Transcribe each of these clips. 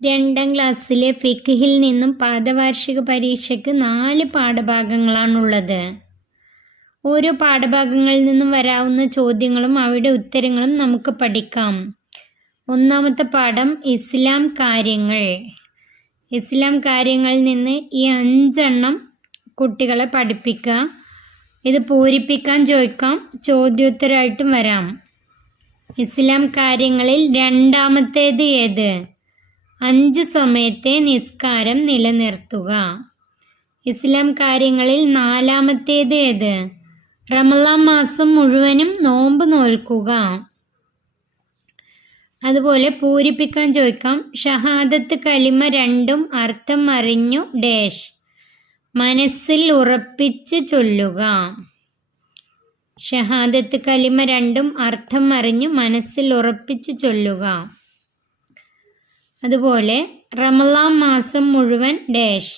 2ാം ക്ലാസ്സിലെ ഫിഖ്ഹിൽ നിന്നും പാദവാർഷിക പരീക്ഷയ്ക്ക് 4 പാഠഭാഗങ്ങളാണുള്ളത്. ഓരോ പാഠഭാഗങ്ങളിൽ നിന്നും വരാവുന്ന ചോദ്യങ്ങളും അവയുടെ ഉത്തരങ്ങളും നമുക്ക് പഠിക്കാം. ഒന്നാമത്തെ പാഠം ഇസ്ലാം കാര്യങ്ങൾ. ഇസ്ലാം കാര്യങ്ങളിൽ നിന്ന് ഈ 5 എണ്ണം കുട്ടികളെ പഠിപ്പിക്കുക. ഇത് പൂരിപ്പിക്കാൻ ചോദിക്കാം, ചോദ്യോത്തരമായിട്ടും വരാം. ഇസ്ലാം കാര്യങ്ങളിൽ രണ്ടാമത്തേത് ഏത്? 5 സമയത്തെ നിസ്കാരം നിലനിർത്തുക. ഇസ്ലാം കാര്യങ്ങളിൽ 4ാമത്തേത് ഏത്? റമളാൻ മാസം മുഴുവനും നോമ്പ് നോൽക്കുക. അതുപോലെ പൂരിപ്പിക്കാൻ ചോദിക്കാം, ഷഹാദത്ത് കലിമ രണ്ടും അർത്ഥം അറിഞ്ഞു ഡാഷ് മനസ്സിൽ ഉറപ്പിച്ച് ചൊല്ലുക. ഷഹാദത്ത് കലിമ രണ്ടും അർത്ഥം അറിഞ്ഞു മനസ്സിൽ ഉറപ്പിച്ച് ചൊല്ലുക. അതുപോലെ റമളാൻ മാസം മുഴുവൻ ഡാഷ്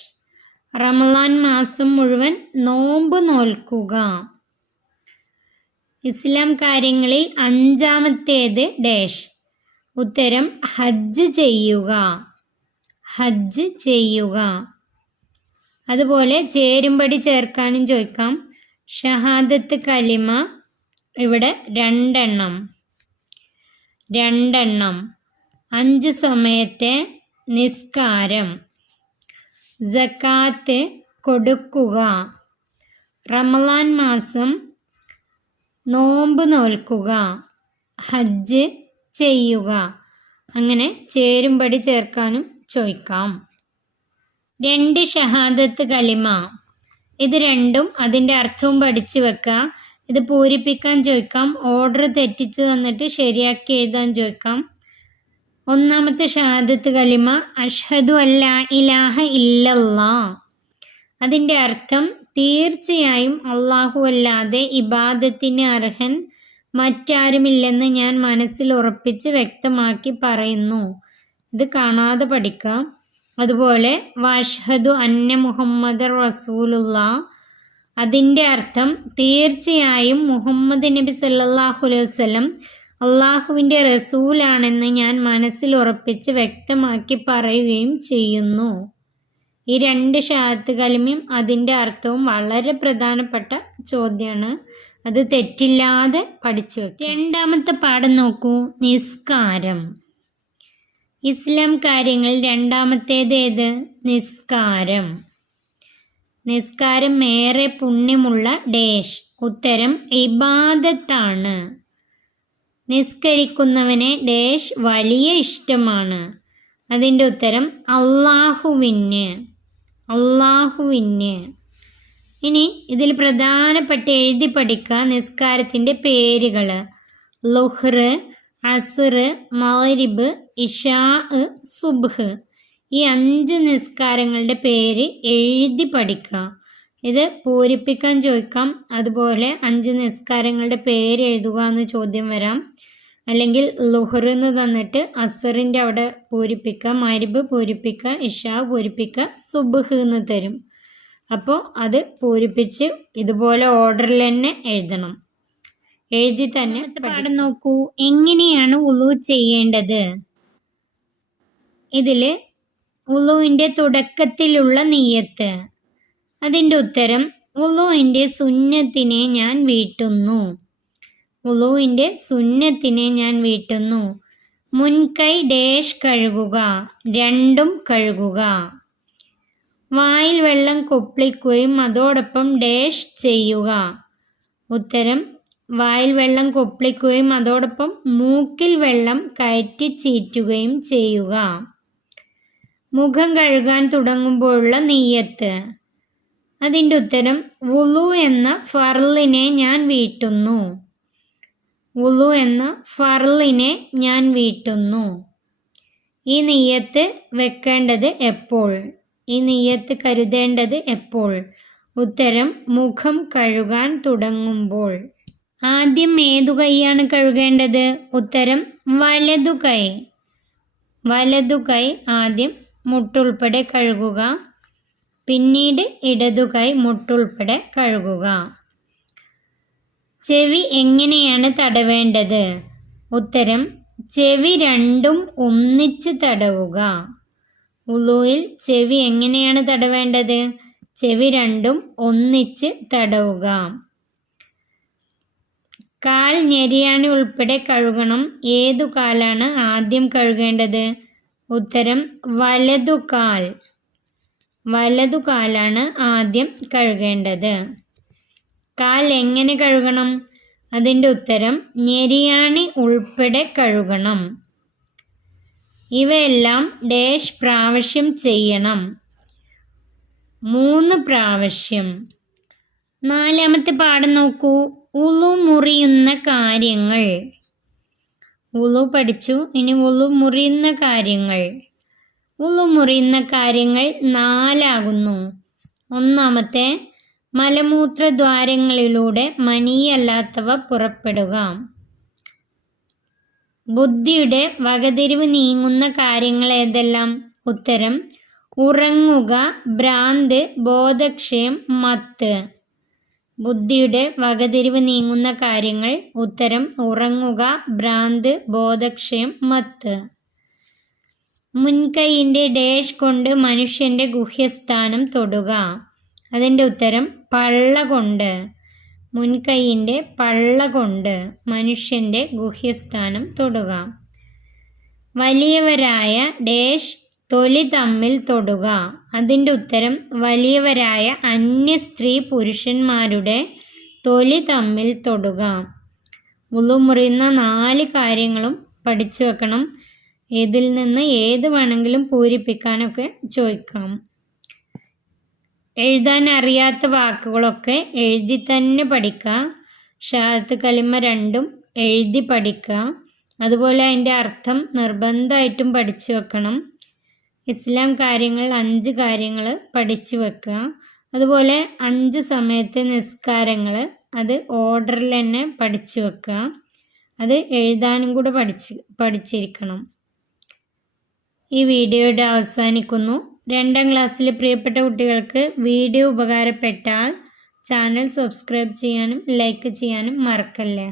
റമളാൻ മാസം മുഴുവൻ നോമ്പ് നോൽക്കുക. ഇസ്ലാം കാര്യങ്ങളിൽ 5ാമത്തേത് ഡാഷ് ഉത്തരം ഹജ്ജ് ചെയ്യുക. ഹജ്ജ് ചെയ്യുക. അതുപോലെ ചേരുംപടി ചേർക്കാനും ചോദിക്കാം. ഷഹാദത്ത് കലിമ ഇവിടെ 2 എണ്ണം. 5 സമയത്തെ നിസ്കാരം, സക്കാത്ത് കൊടുക്കുക, റമളാൻ മാസം നോമ്പ് നോൽക്കുക, ഹജ്ജ് ചെയ്യുക. അങ്ങനെ ചേരുംപടി ചേർക്കാനും ചോദിക്കാം. 2 ഷഹാദത്ത് കലിമ, ഇത് രണ്ടും അതിൻ്റെ അർത്ഥവും പഠിച്ചു വെക്കുക. ഇത് പൂരിപ്പിക്കാൻ ചോദിക്കാം. ഓർഡർ തെറ്റിച്ച് തന്നിട്ട് ശരിയാക്കി എഴുതാൻ ചോദിക്കാം. ഒന്നാമത്തെ ഷഹാദത്ത് കലിമ അഷ്ഹദു അല്ലാ ഇലാഹ ഇല്ലല്ലാ. അതിൻ്റെ അർത്ഥം തീർച്ചയായും അള്ളാഹു അല്ലാതെ ഇബാദത്തിന് അർഹൻ മറ്റാരുമില്ലെന്ന് ഞാൻ മനസ്സിൽ ഉറപ്പിച്ച് വ്യക്തമാക്കി പറയുന്നു. ഇത് കാണാതെ പഠിക്കാം. അതുപോലെ വഅഷ്ഹദു അന്ന മുഹമ്മദർ റസൂലുള്ളാ, അതിൻ്റെ അർത്ഥം തീർച്ചയായും മുഹമ്മദ് നബി സല്ലല്ലാഹു അലൈഹി വസല്ലം അള്ളാഹുവിൻ്റെ റസൂലാണെന്ന് ഞാൻ മനസ്സിൽ ഉറപ്പിച്ച് വ്യക്തമാക്കി പറയുകയും ചെയ്യുന്നു. ഈ 2 ഷഹാദത്ത് കലിമയും അതിൻ്റെ അർത്ഥവും വളരെ പ്രധാനപ്പെട്ട ചോദ്യമാണ്. അത് തെറ്റില്ലാതെ പഠിച്ചു വെക്കുക. 2ാമത്തെ പാഠം നോക്കൂ, നിസ്കാരം. ഇസ്ലാം കാര്യങ്ങൾ 2ാമത്തേത് ഏത്? നിസ്കാരം. നിസ്കാരം ഏറെ പുണ്യമുള്ള ഡാഷ് ഉത്തരം ഇബാദത്താണ്. നിസ്കരിക്കുന്നവനെ ഡാഷ് വലിയ ഇഷ്ടമാണ്. അതിൻ്റെ ഉത്തരം അള്ളാഹുവിന്. ഇനി ഇതിൽ പ്രധാനപ്പെട്ട എഴുതി പഠിക്കുക നിസ്കാരത്തിൻ്റെ പേരുകൾ. ളുഹ്ർ, അസ്ർ, മഗ്രിബ്, ഇശാ, സുബ്ഹ്. ഈ 5 നിസ്കാരങ്ങളുടെ പേര് എഴുതി പഠിക്കുക. ഇത് പൂരിപ്പിക്കാൻ ചോദിക്കാം. അതുപോലെ 5 നിസ്കാരങ്ങളുടെ പേര് എഴുതുക എന്ന് ചോദ്യം വരാം. അല്ലെങ്കിൽ ളുഹ്ർ എന്ന് തന്നിട്ട് അസറിൻ്റെ അവിടെ പൂരിപ്പിക്കുക, മഗ്രിബ് പൂരിപ്പിക്കുക, ഇശാ പൂരിപ്പിക്കുക, സുബ്ഹ് എന്ന് തരും. അപ്പോൾ അത് പൂരിപ്പിച്ച് ഇതുപോലെ ഓർഡറിൽ തന്നെ എഴുതണം. എഴുതി തന്നെ പാഠം നോക്കൂ, എങ്ങനെയാണ് വുളു ചെയ്യേണ്ടത്? ഇതിൽ വുളുവിൻ്റെ തുടക്കത്തിലുള്ള നിയ്യത്ത്. അതിൻ്റെ ഉത്തരം വുളുവിൻ്റെ സുന്നത്തിനെ ഞാൻ വീട്ടുന്നു. വുളുവിൻ്റെ സുന്നത്തിനെ ഞാൻ വീട്ടുന്നു. മുൻകൈ ഡാഷ് കഴുകുക, രണ്ടും കഴുകുക. വായിൽ വെള്ളം കൊപ്പിളിക്കുകയും അതോടൊപ്പം ഡാഷ് ചെയ്യുക. ഉത്തരം വായിൽ വെള്ളം കൊപ്പിളിക്കുകയും അതോടൊപ്പം മൂക്കിൽ വെള്ളം കയറ്റി ചീറ്റുകയും ചെയ്യുക. മുഖം കഴുകാൻ തുടങ്ങുമ്പോഴുള്ള നിയ്യത്ത്. അതിൻ്റെ ഉത്തരം വുളു എന്ന ഫർളിനെ ഞാൻ വീട്ടുന്നു. വുളു എന്ന ഫർളിനെ ഞാൻ വീട്ടുന്നു. ഈ നിയ്യത്ത് വെക്കേണ്ടത് എപ്പോൾ? ഈ നിയ്യത്ത് കരുതേണ്ടത് എപ്പോൾ? ഉത്തരം മുഖം കഴുകാൻ തുടങ്ങുമ്പോൾ. ആദ്യം ഏതു കൈയാണ് കഴുകേണ്ടത്? ഉത്തരം വലതു കൈ. വലതു കൈ ആദ്യം മുട്ടുൾപ്പെടെ കഴുകുക. പിന്നീട് ഇടതു കൈ മുട്ടുൾപ്പെടെ കഴുകുക. ചെവി എങ്ങനെയാണ് തടവേണ്ടത്? ഉത്തരം ചെവി രണ്ടും ഒന്നിച്ച് തടവുക. ഉളുവിൽ ചെവി എങ്ങനെയാണ് തടവേണ്ടത്? ചെവി രണ്ടും ഒന്നിച്ച് തടവുക. കാൽ ഞെരിയാണി ഉൾപ്പെടെ കഴുകണം. ഏതു കാലാണ് ആദ്യം കഴുകേണ്ടത്? ഉത്തരം വലതുകാൽ. വലതുകാലാണ് ആദ്യം കഴുകേണ്ടത്. കാൽ എങ്ങനെ കഴുകണം? അതിൻ്റെ ഉത്തരം ഞെരിയാണി ഉൾപ്പെടെ കഴുകണം. ഇവയെല്ലാം ഡാഷ് പ്രാവശ്യം ചെയ്യണം? 3 പ്രാവശ്യം. 4ാമത്തെ പാഠം നോക്കൂ. ഉളു മുറിയുന്ന കാര്യങ്ങൾ. ഉളു പഠിച്ചു, ഇനി ഉളു മുറിയുന്ന കാര്യങ്ങൾ. ഉളു മുറിയുന്ന കാര്യങ്ങൾ 4 ആകുന്നു. 1ാമത്തെ, മലമൂത്രദ്വാരങ്ങളിലൂടെ മനീയല്ലാത്തവ പുറപ്പെടുക. ബുദ്ധിയുടെ വകതിരിവ് നീങ്ങുന്ന കാര്യങ്ങൾ ഏതെല്ലാം? ഉത്തരം ഉറങ്ങുക, ഭ്രാന്ത്, ബോധക്ഷയം, മത്ത്. ബുദ്ധിയുടെ വകതിരിവ് നീങ്ങുന്ന കാര്യങ്ങൾ. ഉത്തരം ഉറങ്ങുക, ഭ്രാന്ത്, ബോധക്ഷയം, മത്ത്. മുൻകൈയിൻ്റെ ഡാഷ് കൊണ്ട് മനുഷ്യൻ്റെ ഗുഹ്യസ്ഥാനം തൊടുക. അതിൻ്റെ ഉത്തരം പള്ള കൊണ്ട്. മുൻകൈയിൻ്റെ പള്ള കൊണ്ട് മനുഷ്യൻ്റെ ഗുഹ്യസ്ഥാനം തൊടുക. വലിയവരായ ഡാഷ് തൊലി തമ്മിൽ തൊടുക. അതിൻ്റെ ഉത്തരം വലിയവരായ അന്യ സ്ത്രീ പുരുഷന്മാരുടെ തൊലി തമ്മിൽ തൊടുക. ഉളു മുറിയുന്ന 4 കാര്യങ്ങളും പഠിച്ചു വെക്കണം. ഇതിൽ നിന്ന് ഏത് വേണമെങ്കിലും പൂരിപ്പിക്കാനൊക്കെ ചോദിക്കാം. എഴുതാൻ അറിയാത്ത വാക്കുകളൊക്കെ എഴുതി തന്നെ പഠിക്കുക. ഷഹാദത്ത് കലിമ 2ഉം എഴുതി പഠിക്കുക. അതുപോലെ അതിൻ്റെ അർത്ഥം നിർബന്ധമായിട്ടും പഠിച്ചു വെക്കണം. ഇസ്ലാം കാര്യങ്ങൾ 5 കാര്യങ്ങൾ പഠിച്ചു വെക്കുക. അതുപോലെ 5 സമയത്തെ നിസ്കാരങ്ങൾ അത് ഓർഡറിൽ തന്നെ പഠിച്ചു വെക്കുക. അത് എഴുതാനും കൂടെ പഠിച്ചിരിക്കണം. ഈ വീഡിയോയുടെ അവസാനിക്കുന്നു. 2ാം ക്ലാസ്സിലെ പ്രിയപ്പെട്ട കുട്ടികൾക്ക് വീഡിയോ ഉപകാരപ്പെട്ടാൽ ചാനൽ സബ്സ്ക്രൈബ് ചെയ്യാനും ലൈക്ക് ചെയ്യാനും മറക്കല്ലേ.